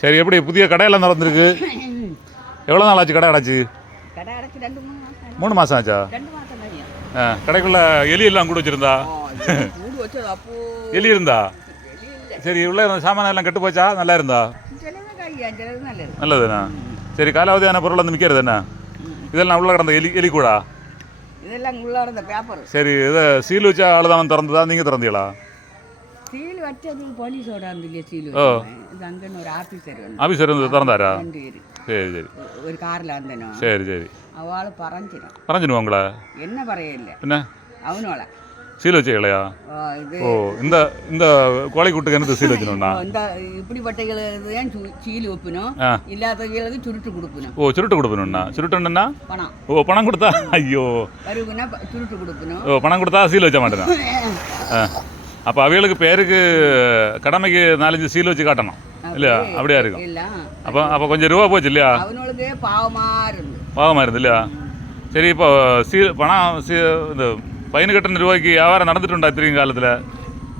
சரி, எப்படி புதிய கடையெல்லாம் திறந்துருக்கு? எவ்வளோ நாள் ஆச்சு கடை அடைச்சி? கடை அடைச்சி 3 மாதம் ஆச்சா? 2 மாதம் தான். கடைக்குள்ள எலி எல்லாம் கூட வச்சிருந்தா? கூடு வச்சது அப்போ எலி இருந்தா? சரி, உள்ள சாமான் எல்லாம் கெட்டு போச்சா? நல்லா இருந்தா? நல்லதுண்ணா. சரி, காலாவதியான பொருள் வந்து விற்கிறது என்ன? இதெல்லாம் உள்ள கிடந்த எலி கூடா? இதெல்லாம் உள்ள கிடந்த பேப்பர். சரி, இதை சீல் வச்ச ஆள் தான் திறந்ததா? நீங்கள் திறந்தீங்களா? சீல் வச்சது போலீஸோட அந்த சீல். இது அங்கே ஒரு ஆஃபீஸர் வந்து திறந்தாரா? சரி சரி. ஒரு காரில் வந்தனோ. சரி சரி. அவளை பறஞ்சிடும் உங்களா? என்ன பறையில்லை என்ன அவனோட சீல் வச்சுக்கலையா? ஓ, இந்த இந்த கோழி கூட்டுக்கு என்ன சீல் வச்சுக்கணும்னா? இந்த இப்படிப்பட்டகளுக்கு சீல் வைப்பணும், இல்லாதவங்களுக்கு சுருட்டு கொடுக்கணும். ஓ, சுருட்டு கொடுக்கணும்னா? சுருட்டுன்னா பணம். ஓ, பணம் கொடுத்தா? ஐயோ, வருகுன்னா சுருட்டு கொடுக்கணும். ஓ, பணம் கொடுத்தா சீல் வச்ச மாட்டேன். அப்போ அவைகளுக்கு பேருக்கு கடமைக்கு 4-5 சீல் வச்சு காட்டணும் இல்லையா? அப்படியா இருக்கும். அப்போ கொஞ்சம் ரூபா போச்சு இல்லையா? அவனுக்கு பாவமாக இருந்து இல்லையா? சரி, இப்போ பணம் இந்த ஃபைனு கட்டின ரூபாய்க்கு வியாபாரம் நடந்துட்டுண்டா திரும்ப காலத்தில்?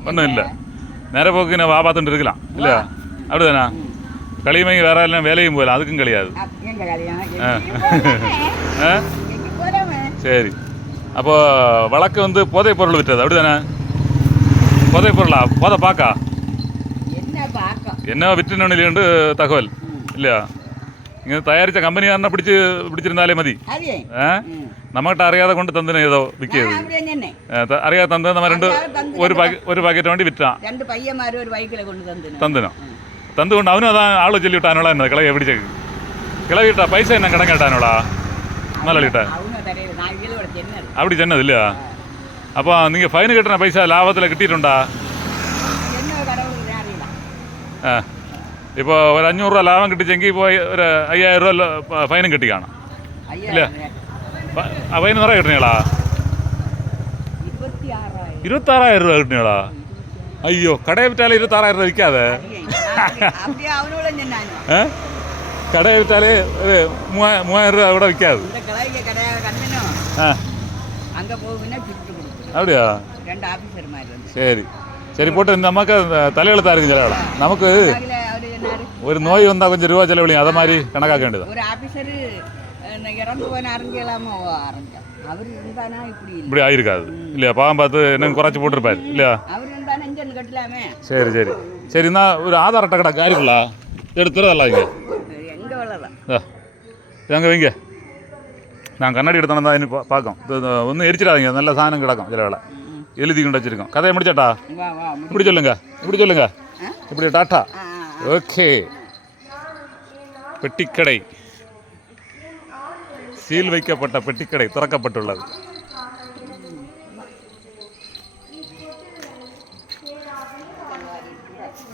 ஒன்றும் இல்லை, நேர போக்கு நான் பார்த்துட்டு இருக்கலாம் இல்லையா? அப்படிதானா? களிமைக்கு வேற எல்லாம் வேலையும் போகலாம், அதுக்கும் கிடையாது. சரி, அப்போ வழக்கு வந்து போதைப் பொருள் விற்றது அப்படிதானே? போதைப் பொருளா? போதை பாக்கா என்ன விற்றுன்னு தகவல் இல்லையா? இங்கே தயாரித்த கம்பெனிக்காரனை பிடிச்சிருந்தாலே மதி. நம்மகிட்ட அறியாத கொண்டு தந்துன்னு ஏதோ விற்கிது. அறியாத தந்து இந்த மாதிரி ஒரு பாக்கெட் வண்டி விற்றான். தந்துனோம் தந்து கொண்டு அவனும் அதான் ஆளு சொல்லி விட்டானோளா? என்ன கிளவி எப்படி கிளவி விட்டா பைசா என்ன கடன் கேட்டானோளா? முதலாளிட்ட அப்படி சொன்னது இல்லையா? அப்போ நீங்கள் ஃபைனு கட்டின பைசா லாபத்தில் கிட்டிட்டுண்டா? இப்போ ஒரு 500 ரூபா லாபம் கிட்டிச்செங்கி இப்போ ஒரு 5000 ரூபா ஃபைனும் கட்டி காணும் இல்லையா? ஃபைன் வர கட்டினீங்களா? 26,000 ரூபா கட்டினீங்களா? ஐயோ, கடையை விட்டாலே 26,000 ரூபா விற்காத. கடையை விட்டாலே 3000 ரூபா கூட விற்காது. அப்படியா? சரி சரி, போட்டு இந்த அம்மாக்கு தலையெழுத்தா இருக்கு சில நமக்கு ஒரு நோய் வந்தால் கொஞ்சம் ரூபா செலவழியும், அதை மாதிரி கணக்காக்க வேண்டியது. இப்படி ஆயிருக்காது இல்லையா? பாவம் பார்த்து என்ன குறைச்சி போட்டிருப்பாரு இல்லையா? சரி சரி சரி. நான் ஒரு ஆதார் அட்டை கடை காரிக்குள்ளா எடுத்துறதெல்லாம் இங்கே எங்கே வைங்க. நான் கண்ணாடி எடுத்தோன்னா தான் பார்க்கும். ஒன்றும் எரிச்சிடாதீங்க, நல்ல சாதனம் கிடக்கும் சில வேலை எழுதி கொண்டு வச்சிருக்கோம். கதையை முடிச்சாட்டா? இப்படி சொல்லுங்க, இப்படி சொல்லுங்க, இப்படி டாட்டா. ஓகே, பெட்டிக்கடை, சீல் வைக்கப்பட்ட பெட்டிக்கடை திறக்கப்பட்டுள்ளது.